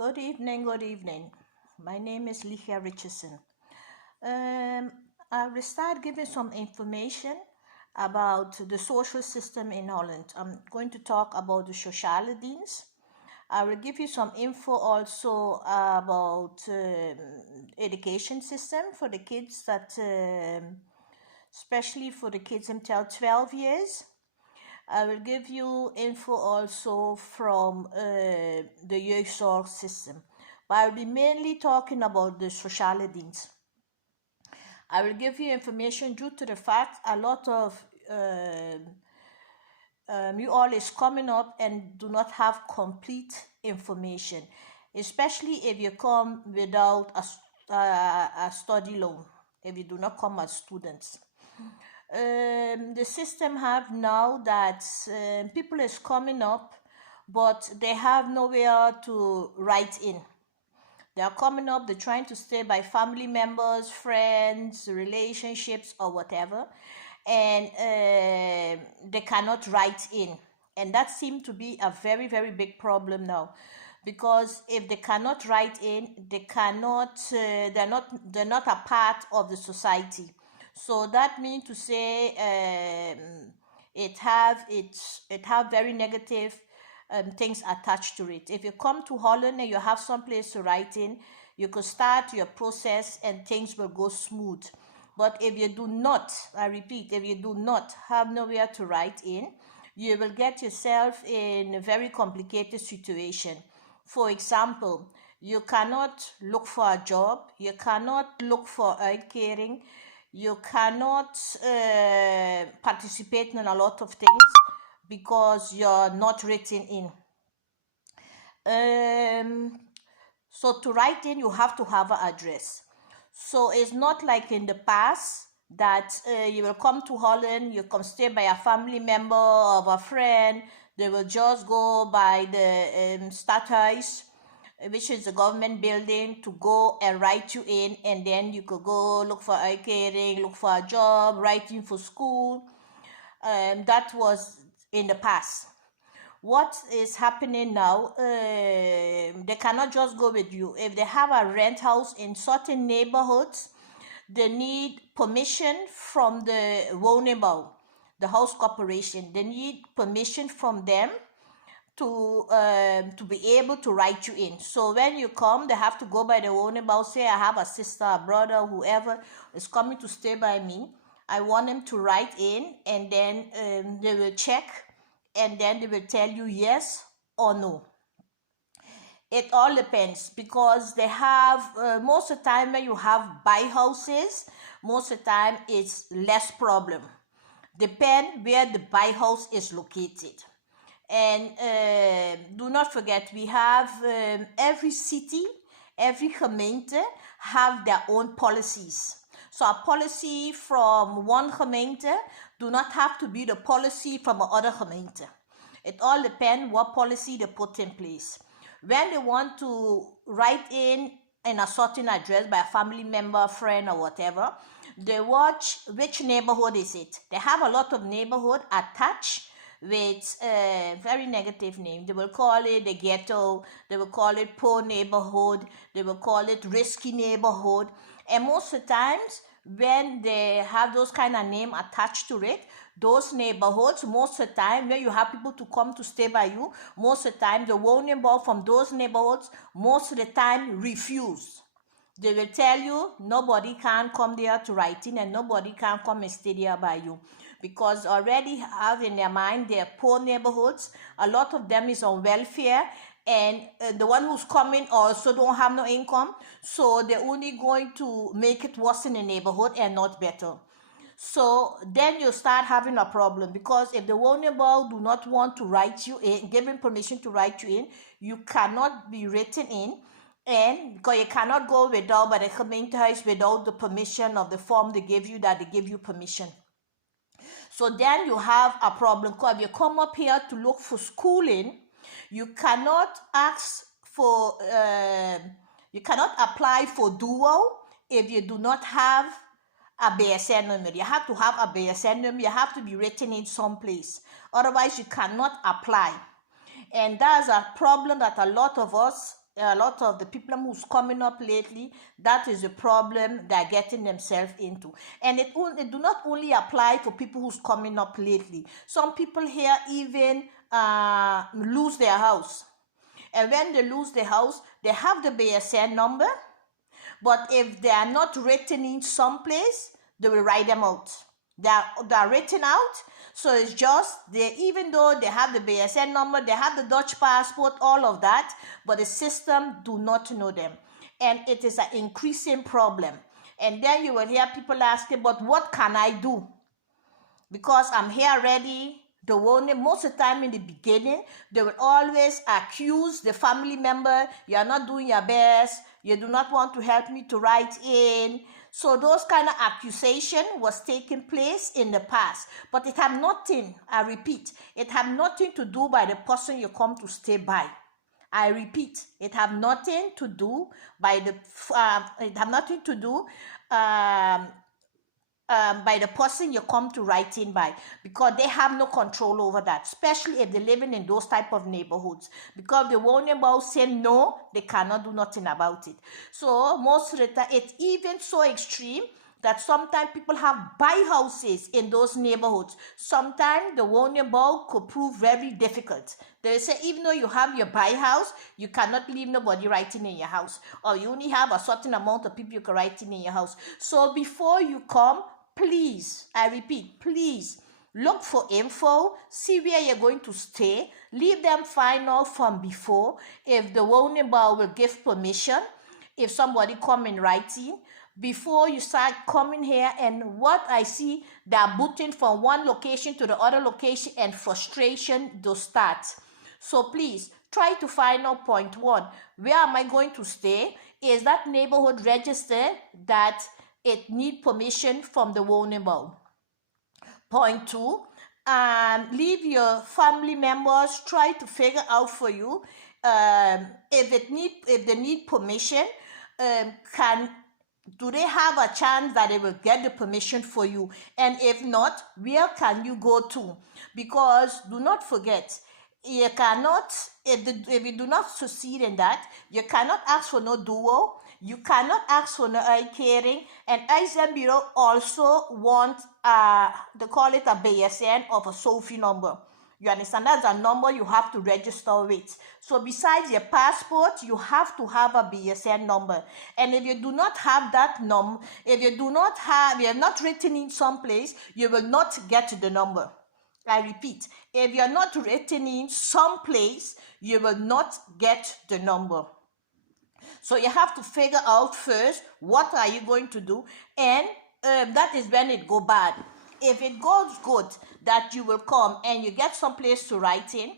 Good evening, good evening. My name is Ligia Richardson. Um, I will start giving some information about the social system in Holland. I'm going to talk about the Socialedienst. I will give you some info also about education system for the kids especially for the kids until 12 years. I will give you info also from the jeugdzorg system. But I'll be mainly talking about the Socialedienst. I will give you information due to the fact a lot of you all is coming up and do not have complete information, especially if you come without a study loan, if you do not come as students. The system have now that people is coming up, but they have nowhere to write in. They are coming up, they're trying to stay by family members, friends, relationships, or whatever, and they cannot write in. And that seems to be a very, very big problem now, because if they cannot write in, they cannot, they're not a part of the society. So that means to say it have very negative things attached to it. If you come to Holland and you have some place to write in, you could start your process and things will go smooth. But if you do not, I repeat, if you do not have nowhere to write in, you will get yourself in a very complicated situation. For example, you cannot look for a job, you cannot look for uitkering, you cannot participate in a lot of things because you're not written in. So to write in, you have to have an address. So it's not like in the past that you will come to Holland, you come stay by a family member of a friend, they will just go by the Stadhuis, which is a government building, to go and write you in, and then you could go look for uitkering, look for a job, write in for school. That was in the past. What is happening now, they cannot just go with you. If they have a rent house in certain neighborhoods, they need permission from the woningbouw, the house corporation. They need permission from them to be able to write you in. So when you come, they have to go by the woningbouw, say I have a sister, a brother, whoever is coming to stay by me. I want them to write in, and then they will check, and then they will tell you yes or no. It all depends, because they have most of the time when you have buy houses, most of the time it's less problem. Depend where the buy house is located. And do not forget, we have every city, every gemeente have their own policies. So a policy from one gemeente do not have to be the policy from another gemeente. It all depends what policy they put in place. When they want to write in a certain address by a family member, friend, or whatever, they watch which neighborhood is it. They have a lot of neighborhood attached with a very negative name. They will call it the ghetto, they will call it poor neighborhood, they will call it risky neighborhood. And most of the times when they have those kind of name attached to it, those neighborhoods, most of the time when you have people to come to stay by you, most of the time the woningbouw from those neighborhoods most of the time refuse. They will tell you nobody can come there to write in, and nobody can come and stay there by you, because already have in their mind their poor neighborhoods. A lot of them is on welfare, and the one who's coming also don't have no income, so they're only going to make it worse in the neighborhood and not better. So then you start having a problem, because if the woningbouw do not want to write you in, give him permission to write you in, you cannot be written in. And because you cannot go without by the gemeentehuis without the permission of the form they give you, that they give you permission. So then you have a problem, because if you come up here to look for schooling, you cannot ask for, you cannot apply for duo if you do not have a BSN number. You have to have a BSN number, you have to be written in some place. Otherwise, you cannot apply. And that's a problem that a lot of us a lot of the people who's coming up lately, that is a problem they're getting themselves into. And it do not only apply for people who's coming up lately. Some people here even lose their house. And when they lose their house, they have the BSN number, but if they are not written in someplace, they will write them out. They are written out, so it's just they. Even though they have the BSN number, they have the Dutch passport, all of that, but the system do not know them, and it is an increasing problem. And then you will hear people asking, "But what can I do? Because I'm here already." The one, most of the time in the beginning, they will always accuse the family member, "You are not doing your best, you do not want to help me to write in." So those kind of accusation was taking place in the past. But it had nothing, I repeat, it had nothing to do by the person you come to stay by. I repeat, it have nothing to do by the, it have nothing to do by the person you come to write in by, because they have no control over that, especially if they're living in those type of neighborhoods, because the one about saying no, they cannot do nothing about it. So most of the time, it's even so extreme that sometimes people have buy houses in those neighborhoods. Sometimes the one about could prove very difficult. They say even though you have your buy house, you cannot leave nobody writing in your house, or you only have a certain amount of people you can write in your house. So before you come, please, I repeat, please look for info, see where you're going to stay, leave them find out from before if the owner will give permission, if somebody come in writing, before you start coming here. And what I see, they're booting from one location to the other location, and frustration does start. So please try to find out, point one, where am I going to stay? Is that neighborhood registered that it need permission from the owner? Point two, leave your family members try to figure out for you if they need permission. Do they have a chance that they will get the permission for you? And if not, where can you go to? Because do not forget, you cannot, if you do not succeed in that, you cannot ask for no duo, you cannot ask for no caring. And ISM Bureau also want they call it a BSN of a SOFI number. You understand? That's a number you have to register with. So besides your passport, you have to have a BSN number. And if you do not have that number, if you do not have, you are not written in some place, you will not get the number. I repeat, if you are not written in some place, you will not get the number. So you have to figure out first, what are you going to do? And that is when it go bad. If it goes good, that you will come and you get some place to write in,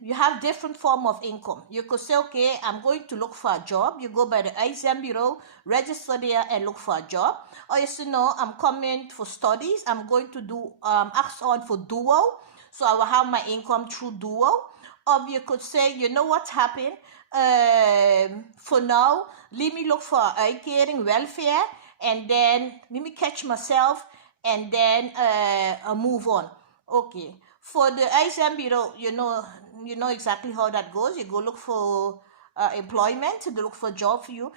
you have different form of income. You could say, okay, I'm going to look for a job. You go by the ISM Bureau, register there and look for a job. Or you say, no, I'm coming for studies. I'm going to do ask on for duo. So I will have my income through duo. Or you could say, you know what happened? For now, let me look for caring welfare, and then let me catch myself, and then I'll move on. Okay. For the ISM Bureau, you know exactly how that goes. You go look for employment, they look for a job for you.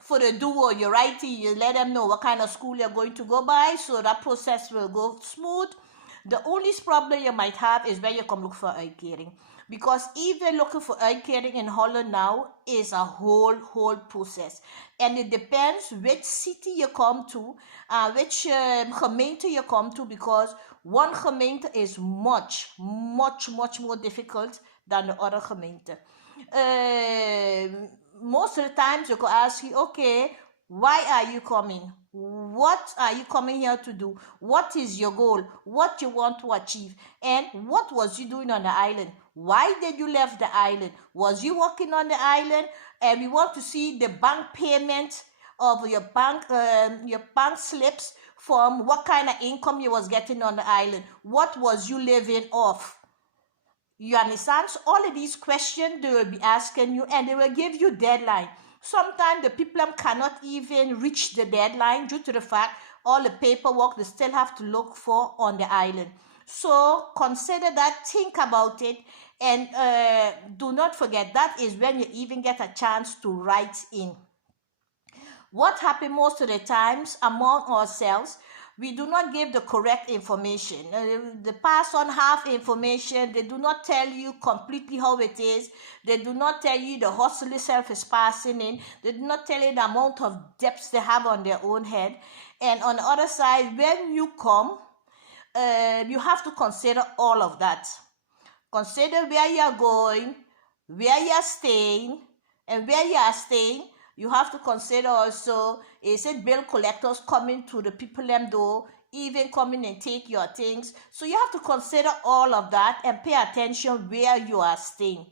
For the duo, you're writing, you let them know what kind of school you're going to go by, so that process will go smooth. The only problem you might have is when you come look for caring. Because even looking for caring in Holland now is a whole process. And it depends which city you come to, which gemeente you come to, because one gemeente is much more difficult than the other gemeente. Most of the times you could ask you, okay, why are you coming? What are you coming here to do? What is your goal? What you want to achieve? And what was you doing on the island? Why did you leave the island? Was you working on the island? And we want to see the bank payment of your bank slips from what kind of income you was getting on the island. What was you living off? You understand? So all of these questions they will be asking you, and they will give you deadline. Sometimes the people cannot even reach the deadline due to the fact all the paperwork they still have to look for on the island. So consider that, think about it, And do not forget, that is when you even get a chance to write in. What happens most of the times among ourselves, we do not give the correct information. They pass on half information. They do not tell you completely how it is. They do not tell you the hustle itself is passing in. They do not tell you the amount of debts they have on their own head. And on the other side, when you come, you have to consider all of that. Consider where you are going, where you are staying, and where you are staying. You have to consider also, is it bill collectors coming to the people them door, even coming and take your things? So you have to consider all of that and pay attention where you are staying.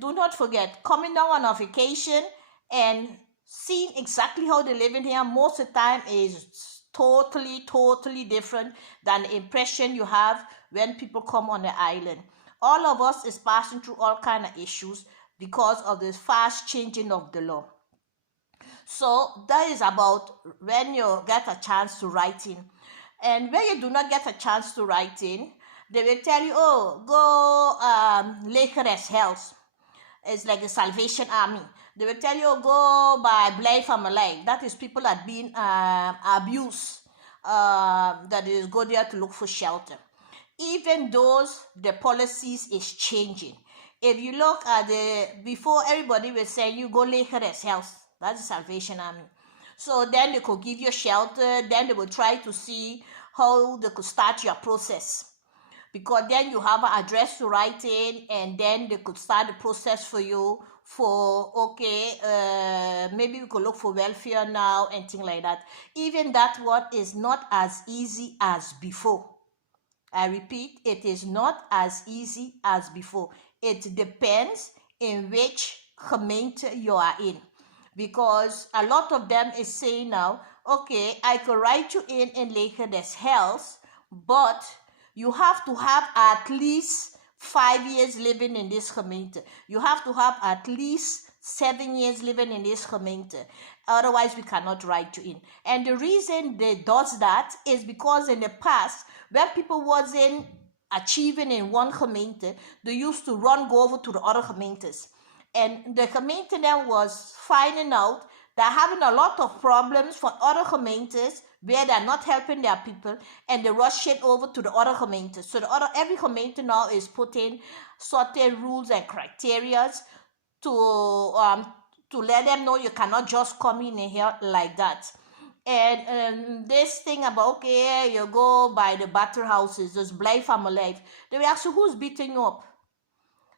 Do not forget, coming down on a vacation and seeing exactly how they live in here most of the time is totally different than the impression you have when people come on the island. All of us is passing through all kind of issues because of the fast changing of the law. So that is about when you get a chance to write in. And when you do not get a chance to write in, they will tell you, oh, go Lakeres Health. It's like the Salvation Army. They will tell you, go by Blay Family. That is people that been abused. That is go there to look for shelter. Even those, the policies is changing. If you look at before, everybody was saying you go Lakeres Health. That's the Salvation Army. So then they could give you shelter. Then they will try to see how they could start your process, because then you have an address to write in, and then they could start the process for you for, okay, maybe we could look for welfare now and things like that. Even that one is not as easy as before. I repeat, it is not as easy as before. It depends in which gemeente you are in, because a lot of them is saying now, okay, I could write you in Lakeres Health, but you have to have at least 5 years living in this gemeente. You have to have at least 7 years living in this gemeente. Otherwise, we cannot write you in. And the reason they does that is because in the past, when people wasn't achieving in one gemeente, they used to go over to the other gemeentes. And the gemeente then was finding out they're having a lot of problems for other gemeentes where they're not helping their people, and they rush it over to the other gemeentes. So every gemeente now is putting certain rules and criteria to let them know you cannot just come in here like that. And this thing about, okay, you go by the battle houses, just Blay Family, they will ask you, who's beating you up?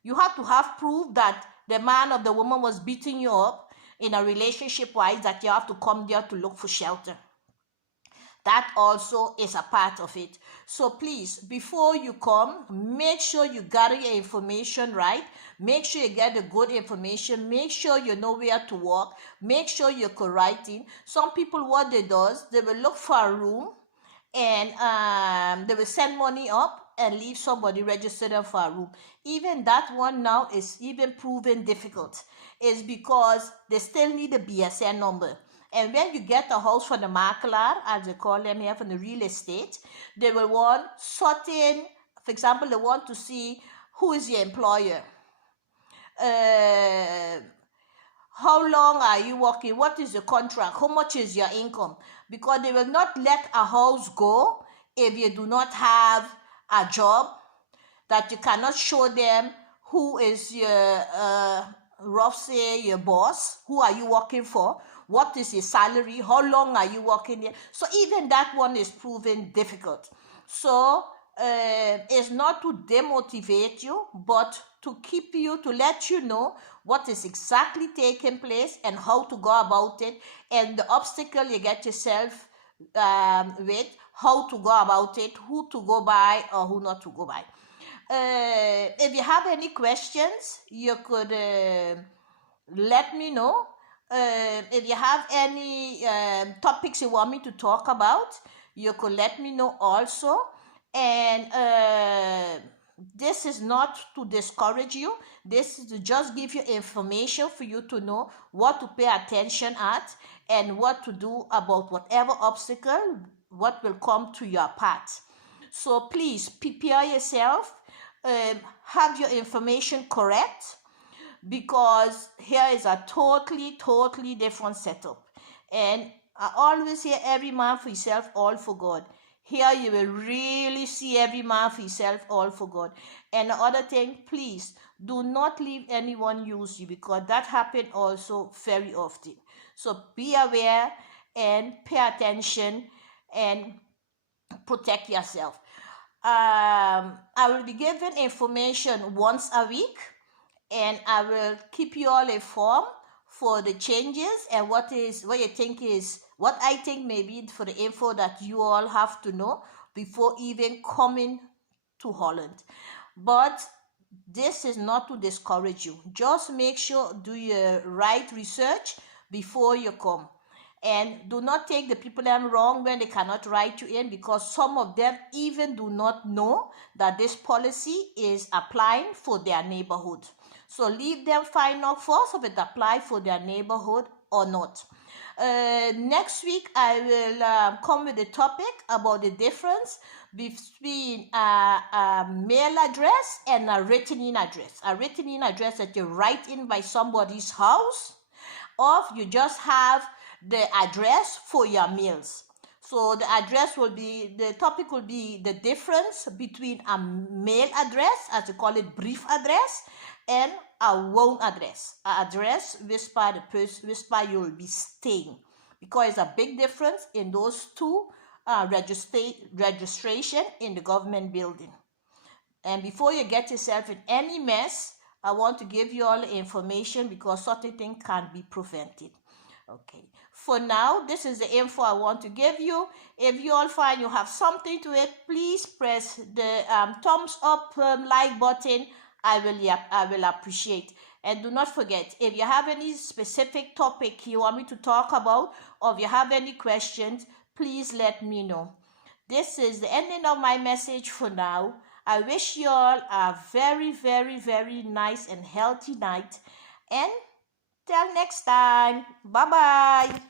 You have to have proof that the man or the woman was beating you up in a relationship wise, that you have to come there to look for shelter. That also is a part of it. So please, before you come, make sure you gather your information right. Make sure you get the good information. Make sure you know where to walk. Make sure you can write in. Some people, what they do, they will look for a room, and they will send money up and leave somebody register them for a room. Even that one now is even proven difficult. It's because they still need a BSN number. And when you get a house from the makelar, as they call them here, from the real estate, they will want certain, for example, they want to see who is your employer. How long are you working? What is the contract? How much is your income? Because they will not let a house go if you do not have a job, that you cannot show them who is your, your boss, who are you working for, what is your salary, how long are you working there. So even that one is proven difficult. So it's not to demotivate you, but to keep you, to let you know what is exactly taking place and how to go about it, and the obstacle you get yourself with, how to go about it, who to go by or who not to go by. If you have any questions, you could let me know. If you have any topics you want me to talk about, you could let me know also. And this is not to discourage you. This is to just give you information for you to know what to pay attention at and what to do about whatever obstacle, what will come to your path. So please prepare yourself. have your information correct, because here is a totally different setup. And I always hear every man for himself, all for God. Here you will really see every man for himself, all for God. And the other thing, please do not leave anyone use you, because that happens also very often. So be aware and pay attention and protect yourself. I will be giving information once a week, and I will keep you all informed for the changes and what I think maybe for the info that you all have to know before even coming to Holland. But this is not to discourage you. Just make sure do your right research before you come. And do not take the people them wrong when they cannot write you in, because some of them even do not know that this policy is applying for their neighborhood. So leave them find out first if it apply for their neighborhood or not. Next week I will come with a topic about the difference between a mail address and a written in address. A written in address that you write in by somebody's house, or you just have the address for your mails. So the topic will be the difference between a mail address, as they call it, brief address, and a home address, an address where you will be staying, because it's a big difference in those two registration in the government building. And before you get yourself in any mess, I want to give you all the information, because certain things can be prevented. Okay. For now, this is the info I want to give you. If you all find you have something to it, please press the thumbs up like button. I will appreciate. And do not forget, if you have any specific topic you want me to talk about, or if you have any questions, please let me know. This is the ending of my message for now. I wish you all a very nice and healthy night. And till next time. Bye-bye.